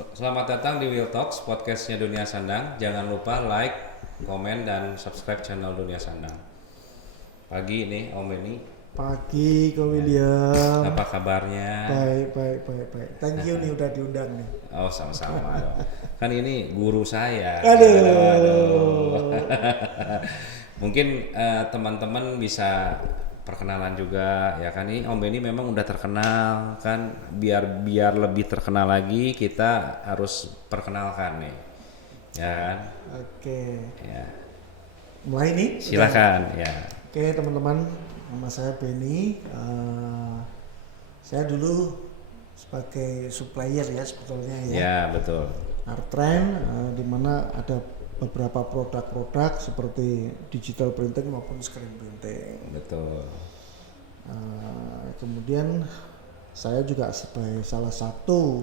Selamat datang di Will Talks, podcastnya Dunia Sandang. Jangan lupa like, komen, dan subscribe channel Dunia Sandang. Pagi nih Om Beni. Pagi Ko William. Apa kabarnya? Baik. Thank you nih udah diundang nih. Oh sama-sama dong. Kan ini guru saya. Aduh. Mungkin teman-teman bisa perkenalan juga ya kan, ini Om Beni memang udah terkenal kan, biar lebih terkenal lagi kita harus perkenalkan nih ya kan. Oke. Ya Mulai nih. silakan ya. Oke teman-teman, nama saya Benny. Saya dulu sebagai supplier ya sebetulnya ya. Ya betul. Artren, di mana ada beberapa produk-produk seperti digital printing maupun screen printing. Betul. Kemudian saya juga sebagai salah satu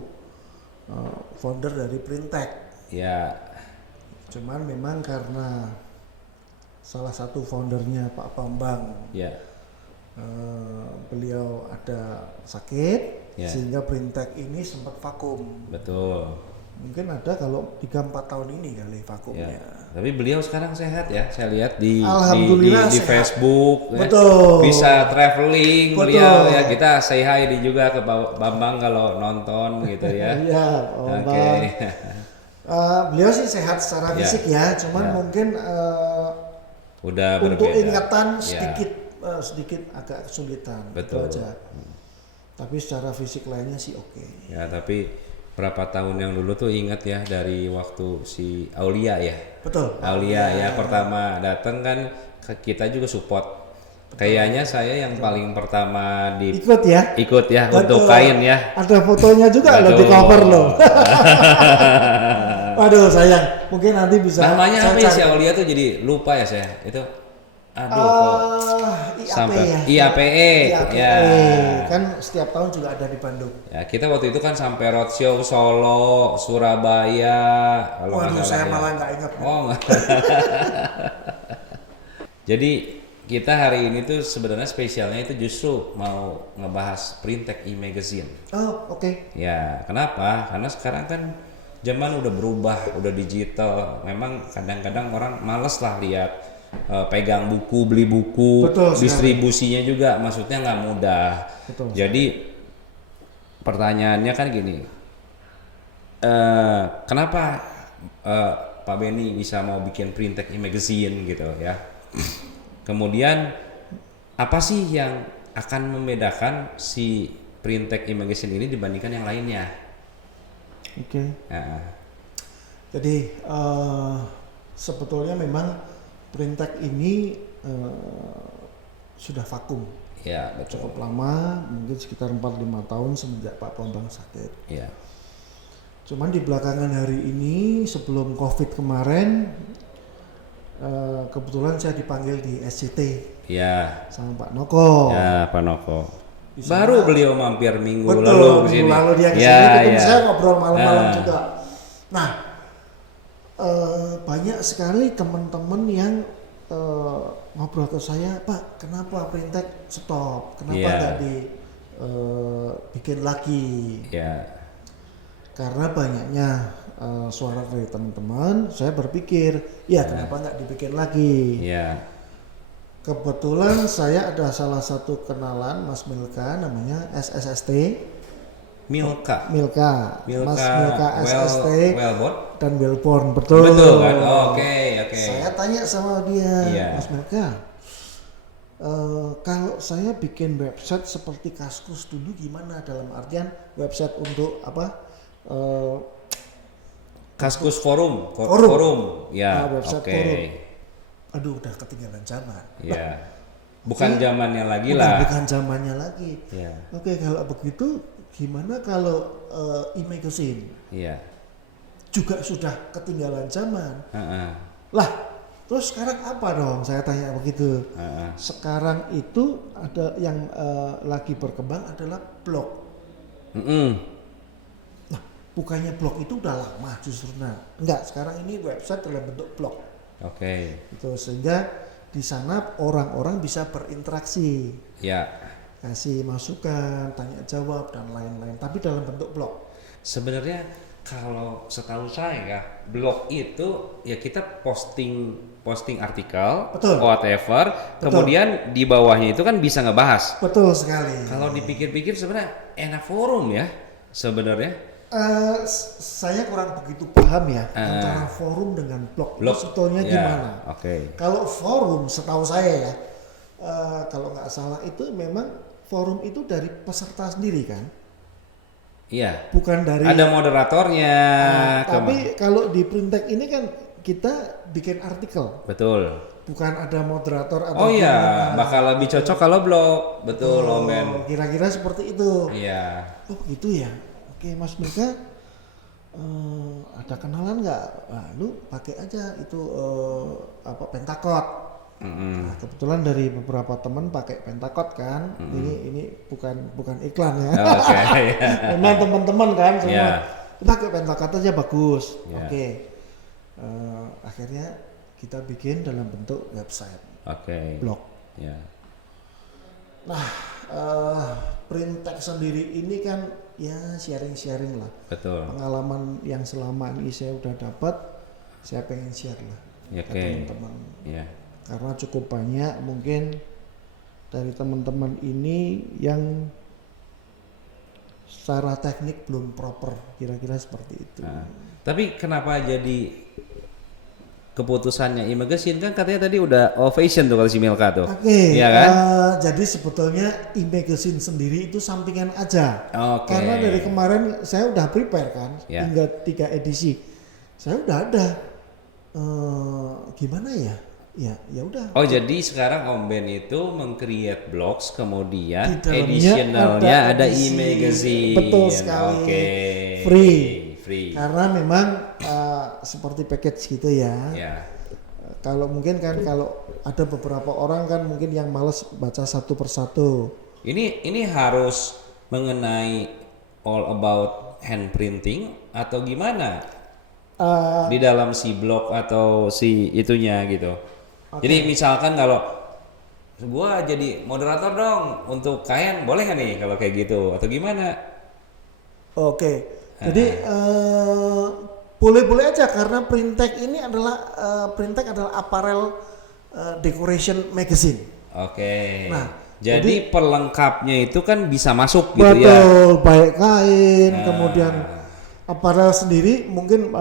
founder dari Printek. Ya. Cuman memang karena salah satu foundernya Pak Bambang, Ya. beliau ada sakit, Ya. sehingga Printek ini sempat vakum. Betul. Mungkin ada kalau 3-4 tahun ini kali vakumnya. Ya. Tapi beliau sekarang sehat ya, saya lihat di Alhamdulillah di sehat. Facebook. Betul. Bisa traveling Betul. beliau ya. Kita say hi di juga ke Bambang kalau nonton gitu ya. Iya, Pak Oke. Bambang. Beliau sih sehat secara Ya. fisik ya, cuman Ya. mungkin Udah untuk berbeda. ingatan Ya. sedikit agak kesulitan. Betul. Itu aja. Tapi secara fisik lainnya sih oke. Ya, tapi berapa tahun yang dulu tuh ingat ya, dari waktu si Aulia ya. Betul. Aulia ya pertama datang kan, kita juga support. Kayaknya saya yang paling pertama Ikut ya. ikut ya Betul. untuk kain ya. Ada fotonya juga loh di Betul. cover loh. Waduh sayang, mungkin nanti bisa. Namanya saya apa ya cari. si Aulia tuh, jadi lupa ya saya. Itu aduh kok IAP sampai ya. IAPE ya. Kan setiap tahun juga ada di Bandung. Ya, kita waktu itu kan sampai roadshow Solo, Surabaya. Kalau nggak Waduh, salah saya ya. malah nggak ingat. Oh enggak. Jadi kita hari ini tuh sebenarnya spesialnya itu justru mau ngebahas Printek e-magazine. Oh, oke. Ya, kenapa? Karena sekarang kan zaman udah berubah, udah digital. Memang kadang-kadang orang males lah lihat, pegang buku, beli buku. Betul sekali. Distribusinya juga maksudnya nggak mudah. Betul. Jadi pertanyaannya kan gini, kenapa Pak Benny bisa mau bikin Printek e-magazine gitu ya? Kemudian apa sih yang akan membedakan si Printek e-magazine ini dibandingkan yang lainnya? Oke. Nah, Jadi sebetulnya memang Printek ini sudah vakum ya betul. cukup lama, mungkin sekitar 4-5 tahun semenjak Pak Bambang sakit. Ya, Cuman di belakangan hari ini sebelum COVID kemarin, kebetulan saya dipanggil di SCT ya, sama Pak Noko. ya Pak Noko. Di sana- Baru beliau mampir minggu Betul, lalu ke minggu sini. lalu dia kesini, Ya, ketemu ya. saya ngobrol malam-malam Nah. juga. Nah, banyak sekali teman-teman yang ngobrol ke saya, Pak, kenapa Printek stop? Kenapa Iya. nggak bikin lagi? Ya, Karena banyaknya suara dari teman-teman, saya berpikir, ya kenapa nggak dibikin lagi? ya, Kebetulan saya ada salah satu kenalan Mas Milka, namanya SSST. Milka. Milka, Mas Milka SST Wellbot. dan Wellborn, betul. Betul kan? Oh, oke. Saya tanya sama dia, Iya. Mas Milka, kalau saya bikin website seperti Kaskus dulu gimana? Dalam artian website untuk apa? Kaskus Forum. Forum. Forum. Ya, Website oke. forum. Aduh, udah ketinggalan zaman. Ya. Bukan zamannya lagi Udah lah. bukan zamannya lagi. Ya. Oke, kalau begitu gimana kalau e-magazine Iya. juga sudah ketinggalan zaman? Heeh. Lah, terus sekarang apa dong? Saya tanya begitu. Heeh. Sekarang itu ada yang lagi berkembang adalah blog. Mm-mm. Nah, bukannya blog itu udah lama justru. Nah, enggak, sekarang ini website dalam bentuk blog. Oke. Itu sehingga di sana orang-orang bisa berinteraksi, Ya. kasih masukan, tanya jawab dan lain-lain, tapi dalam bentuk blog. Sebenarnya Kalau setahu saya blog itu ya kita posting artikel, Betul. whatever, Betul. kemudian di bawahnya itu kan bisa ngebahas. Betul sekali. Kalau dipikir-pikir sebenarnya enak forum ya sebenarnya. Saya kurang begitu paham ya antara forum dengan blog. Blog, Itu sebetulnya ya, gimana? oke. Kalau forum, setahu saya ya, kalau nggak salah itu memang forum itu dari peserta sendiri kan, Iya. bukan dari. Ada moderatornya. Tapi kalau di Printek ini kan kita bikin artikel, Betul. bukan ada moderator atau. Oh iya, gimana. bakal lebih cocok kalau blog. Betul, Om Ben. Kira-kira seperti itu. Iya. Oh gitu ya. Oke Mas Mega, ada kenalan nggak? Nah, lu pakai aja itu Pentakot. Nah, kebetulan dari beberapa teman pakai Pentakot kan. Ini bukan iklan ya. Oke, iya. Memang teman-teman kan semua. Iya. Pakai Pentakot aja bagus. Iya. Oke. Akhirnya kita bikin dalam bentuk website, Oke. blog. Ya. Nah, Printek sendiri ini kan ya sharing-sharing lah. Betul. Pengalaman yang selama ini saya udah dapat, saya pengen share lah Ya, ke oke. teman-teman. Ya. Karena cukup banyak mungkin dari teman-teman ini yang secara teknik belum proper, kira-kira seperti itu. Nah, tapi kenapa jadi keputusannya e-magazine kan katanya tadi udah old fashion tuh kalau si Milka tuh. Oke, Iya kan? jadi sebetulnya e-magazine sendiri itu sampingan aja. Oke. Karena dari kemarin saya udah prepare kan, Ya. hingga 3 edisi. Saya udah ada. Gimana ya? Ya udah. Oh jadi sekarang Om Ben itu meng-create blogs kemudian Di dalamnya additionalnya ada edisi. e-magazine. Betul sekali. Oke. Free. Karena Karena memang seperti package gitu ya. ya. Kalau mungkin kan kalau ada beberapa orang kan mungkin yang males baca satu persatu. Ini harus mengenai all about hand printing atau gimana? Di dalam si blog atau si itunya gitu. Jadi misalkan kalau gua jadi moderator dong untuk kain boleh nggak nih kalau kayak gitu atau gimana? Oke. Jadi boleh-boleh aja karena Printek ini adalah Printek adalah apparel decoration magazine. Oke. Nah, jadi pelengkapnya itu kan bisa masuk gitu ya. Betul, baik kain, kemudian apparel sendiri mungkin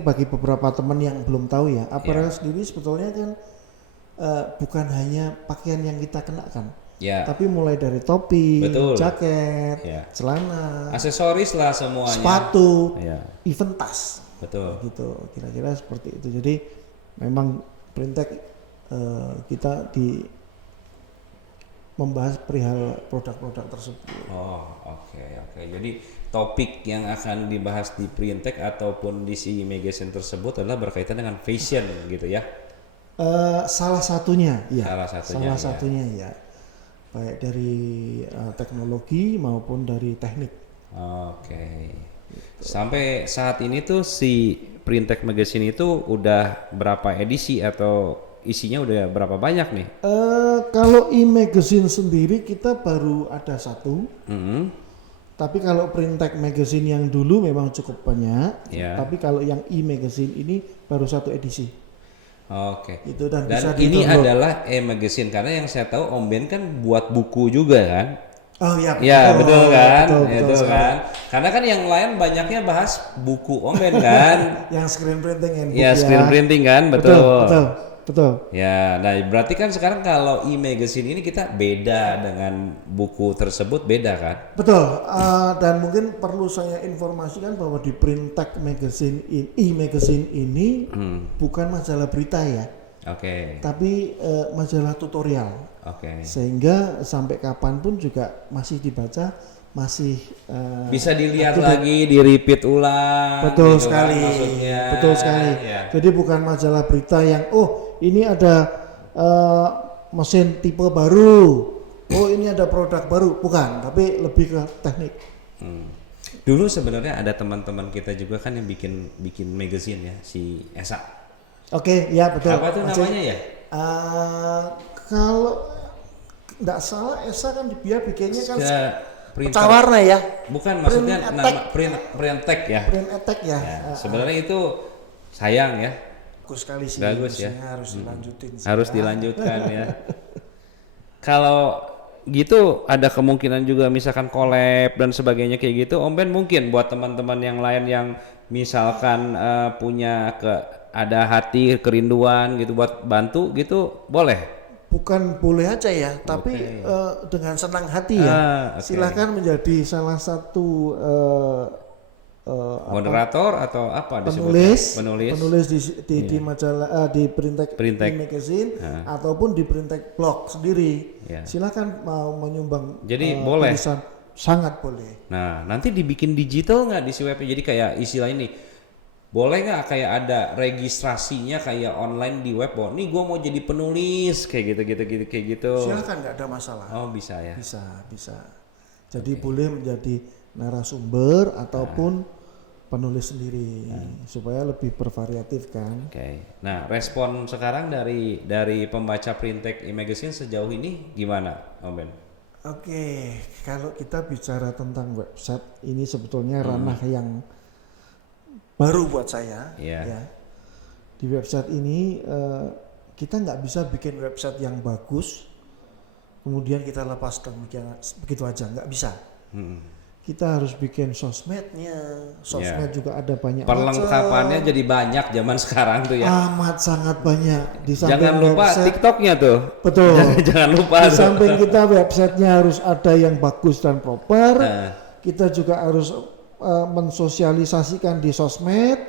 bagi beberapa teman yang belum tahu ya, apparel sendiri sebetulnya kan bukan hanya pakaian yang kita kenakan. Ya. Tapi mulai dari topi, Betul. jaket, Ya. celana, Aksesoris lah semuanya. sepatu, Ya. even tas. Betul. Gitu, kira-kira seperti itu. Jadi memang Printek kita membahas perihal produk-produk tersebut. Oh, oke. Jadi topik yang akan dibahas di Printek ataupun di si magazine tersebut adalah berkaitan dengan fashion gitu ya. Salah satunya, ya. Salah satunya, ya. Ya. Baik dari teknologi maupun dari teknik. Oke. Sampai saat ini tuh si Printek Magazine itu udah berapa edisi atau isinya udah berapa banyak nih? Kalau e-magazine sendiri kita baru ada 1. Mhm. Tapi kalau Printek Magazine yang dulu memang cukup banyak. Ya. Tapi kalau yang e-magazine ini baru 1 edisi. Oke. Itu dan Dan bisa ini di-download. adalah e-magazine karena yang saya tahu Om Ben kan buat buku juga kan? Oh ya, Ya betul kan? betul Itu sekali. kan? Karena kan yang lain banyaknya bahas buku Om Ben kan? Yang screen printing and book Ya screen printing kan, betul. Betul. Ya, nah berarti kan sekarang kalau e-magazine ini kita beda dengan buku tersebut beda kan? Betul, dan mungkin perlu saya informasikan bahwa di Printek Magazine e-magazine ini bukan majalah berita ya, Oke. tapi majalah tutorial, Oke. sehingga sampai kapanpun juga masih dibaca, masih Bisa dilihat lagi, di repeat ulang. betul gitu sekali, kan, maksudnya. betul sekali. Ya. Jadi bukan majalah berita yang ini ada mesin tipe baru, ini ada produk baru, bukan, tapi lebih ke teknik. Dulu sebenarnya ada teman-teman kita juga kan yang bikin magazine ya, si Esa. Oke, ya betul. Apa tuh namanya ya? Kalau nggak salah Esa kan dia bikinnya kan pecah warna ya. Bukan, maksudnya Print nama attack. print attack ya. Print attack ya. Ya, sebenarnya itu sayang ya. Bagus sekali sih. Bagus ya. Mestinya harus dilanjutin sih. Harus dilanjutkan ya. Kalau gitu ada kemungkinan juga misalkan collab dan sebagainya kayak gitu, Om Ben mungkin buat teman-teman yang lain yang misalkan punya ada hati kerinduan gitu buat bantu gitu, boleh? Bukan boleh aja ya, tapi dengan senang hati ya. Okay. Silahkan menjadi salah satu Moderator atau apa penulis penulis di majalah di Printek magazine ataupun di Printek blog sendiri. Silakan mau menyumbang. Jadi boleh. Tulisan, sangat boleh. Nah, nanti dibikin digital nggak di si webnya? Jadi kayak istilah ini, boleh nggak kayak ada registrasinya kayak online di web? Nih gue mau jadi penulis kayak gitu. Silakan, nggak ada masalah. Oh bisa ya? Bisa. Jadi boleh menjadi narasumber ataupun penulis sendiri supaya lebih bervariatif kan. Oke. Nah, respon sekarang dari pembaca Printek magazine sejauh ini gimana, Om Ben? Oke, kalau kita bicara tentang website ini sebetulnya ranah yang baru buat saya. Ya. Di website ini kita nggak bisa bikin website yang bagus, kemudian kita lepaskan begitu aja, nggak bisa. Kita harus bikin sosmednya, juga ada banyak perlengkapannya jadi banyak zaman sekarang tuh ya. Amat sangat banyak. Di jangan lupa website, TikToknya tuh. Betul. Jangan lupa. Di samping kita websitenya harus ada yang bagus dan proper, kita juga harus mensosialisasikan di sosmed.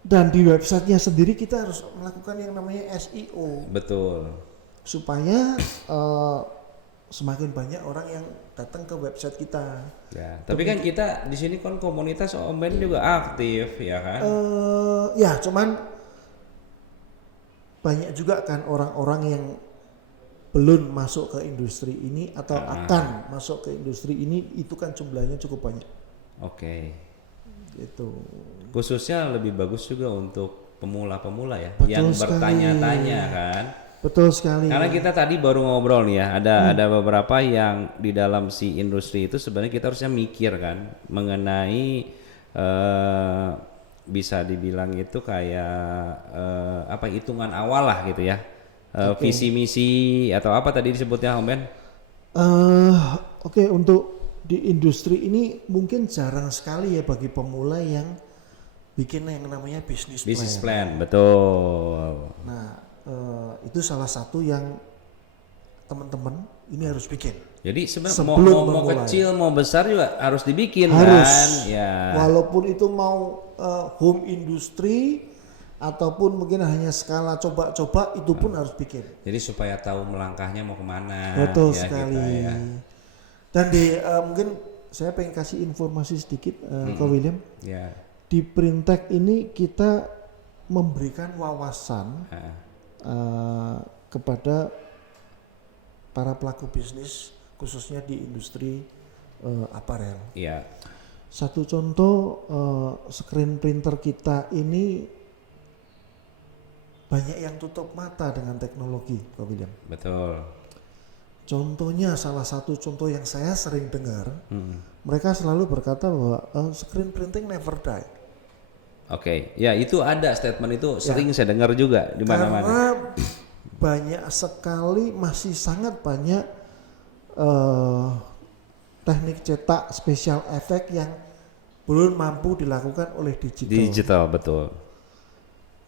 Dan di websitenya sendiri kita harus melakukan yang namanya SEO. Betul. Supaya semakin banyak orang yang datang ke website kita. Ya, tapi kan kita di sini kan komunitas Om Ben juga aktif ya kan? Ya, cuman banyak juga kan orang-orang yang belum masuk ke industri ini atau akan masuk ke industri ini, itu kan jumlahnya cukup banyak. Oke. Gitu. Khususnya lebih bagus juga untuk pemula-pemula ya, betul yang sekali. Bertanya-tanya kan. Betul sekali. Karena kita tadi baru ngobrol nih ya, ada beberapa yang di dalam si industri itu sebenarnya kita harusnya mikir kan mengenai bisa dibilang itu kayak hitungan awal lah gitu ya. Visi misi atau apa tadi disebutnya Om Ben? Oke, untuk di industri ini mungkin jarang sekali ya bagi pemula yang bikin yang namanya bisnis plan. Betul. Nah, itu salah satu yang teman-teman ini harus bikin. Jadi sebenarnya mau kecil mau besar juga harus dibikin kan. Ya. Walaupun itu mau home industry ataupun mungkin hanya skala coba-coba, itu pun harus bikin. Jadi supaya tahu melangkahnya mau kemana. Betul ya, sekali. kita, ya. Dan mungkin saya pengen kasih informasi sedikit ke William. Ya. Di Printek ini kita memberikan wawasan kepada para pelaku bisnis khususnya di industri aparel. Iya. Satu contoh, screen printer kita ini banyak yang tutup mata dengan teknologi, Pak William. Betul. Contohnya, salah satu contoh yang saya sering dengar, mereka selalu berkata bahwa screen printing never die. Oke, ya itu ada statement itu sering saya dengar juga di mana-mana. Karena banyak sekali, masih sangat banyak teknik cetak special effect yang belum mampu dilakukan oleh digital. Digital, betul.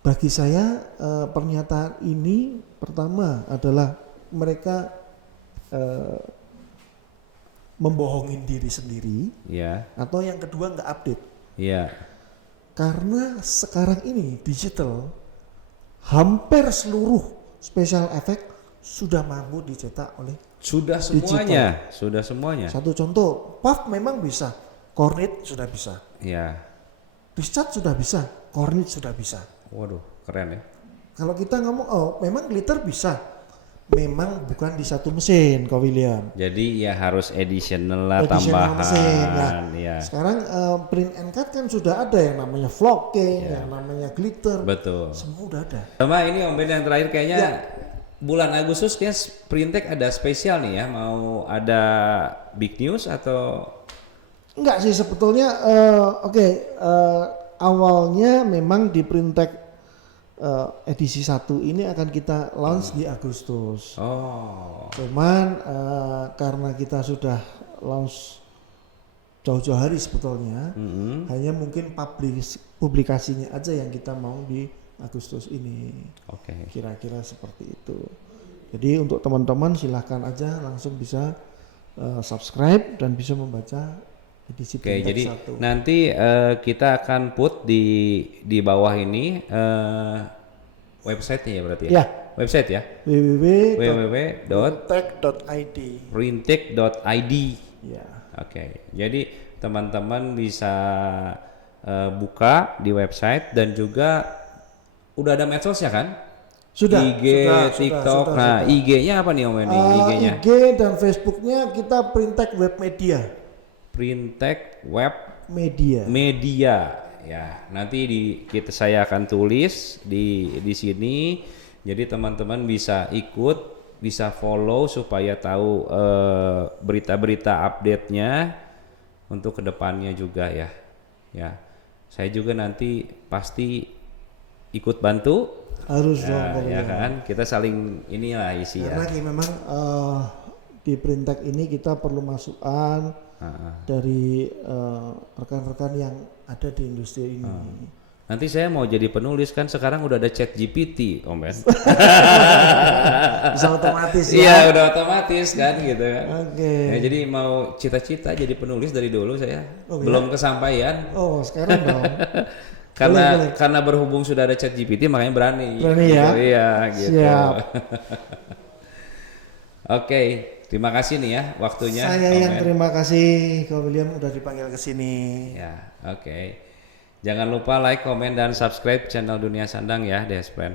Bagi saya pernyataan ini pertama adalah mereka membohongin diri sendiri, atau yang kedua nggak update. Karena sekarang ini digital, hampir seluruh special effect sudah mampu dicetak oleh semuanya. Satu contoh, puff memang bisa, Kornit sudah bisa. Piscat sudah bisa, Kornit sudah bisa. Waduh, keren ya. Kalau kita ngomong, memang glitter bisa, memang bukan di satu mesin, Ko William. Jadi ya harus additional lah, tambahan. Mesin. Nah, sekarang print and cut kan sudah ada yang namanya flocking, yang namanya glitter. Betul. Semua udah ada. Sama ini Om Ben yang terakhir kayaknya bulan Agustus kayaknya Printek ada spesial nih ya, mau ada big news atau Enggak sih sebetulnya, awalnya memang di Printek edisi 1 ini akan kita launch di Agustus. oh Cuman karena kita sudah launch jauh-jauh hari sebetulnya, hanya mungkin publikasinya aja yang kita mau di Agustus ini. oke. Kira-kira seperti itu. Jadi untuk teman-teman silahkan aja langsung bisa subscribe dan bisa membaca edisi Oke, Printek jadi 1. nanti kita akan put di bawah ini website-nya ya berarti ya? Ya. Website ya? www.printek.id. www.printek.id. Ya. Oke, jadi teman-teman bisa buka di website dan juga udah ada medsosnya kan? Sudah. IG, sudah, TikTok. sudah. IG-nya apa nih Om Eni? IG-nya? IG dan Facebooknya kita Printek Web Media. Printek Web Media. Media. Ya, nanti saya akan tulis di sini. Jadi teman-teman bisa ikut, bisa follow supaya tahu berita-berita update-nya untuk kedepannya juga ya. Ya, saya juga nanti pasti ikut bantu. Harus dong. Ya kan, kita saling inilah isi Karena ya. memang di Printek ini kita perlu masukan dari rekan-rekan yang ada di industri ini. Nanti saya mau jadi penulis kan sekarang udah ada Chat GPT, Om Ben. Bisa otomatis ya. Iya, udah otomatis kan gitu kan. Oke. Ya, jadi mau cita-cita jadi penulis dari dulu saya. Oh, iya? Belum kesampaian. Oh, sekarang dong. Karena berhubung sudah ada Chat GPT makanya berani. Berani gitu. ya? Iya, gitu. Siap. Oke, terima kasih nih ya waktunya. Saya Om yang Ben. terima kasih Ko William udah dipanggil ke sini. Ya, oke. Jangan lupa like, komen, dan subscribe channel Dunia Sandang ya, Despren.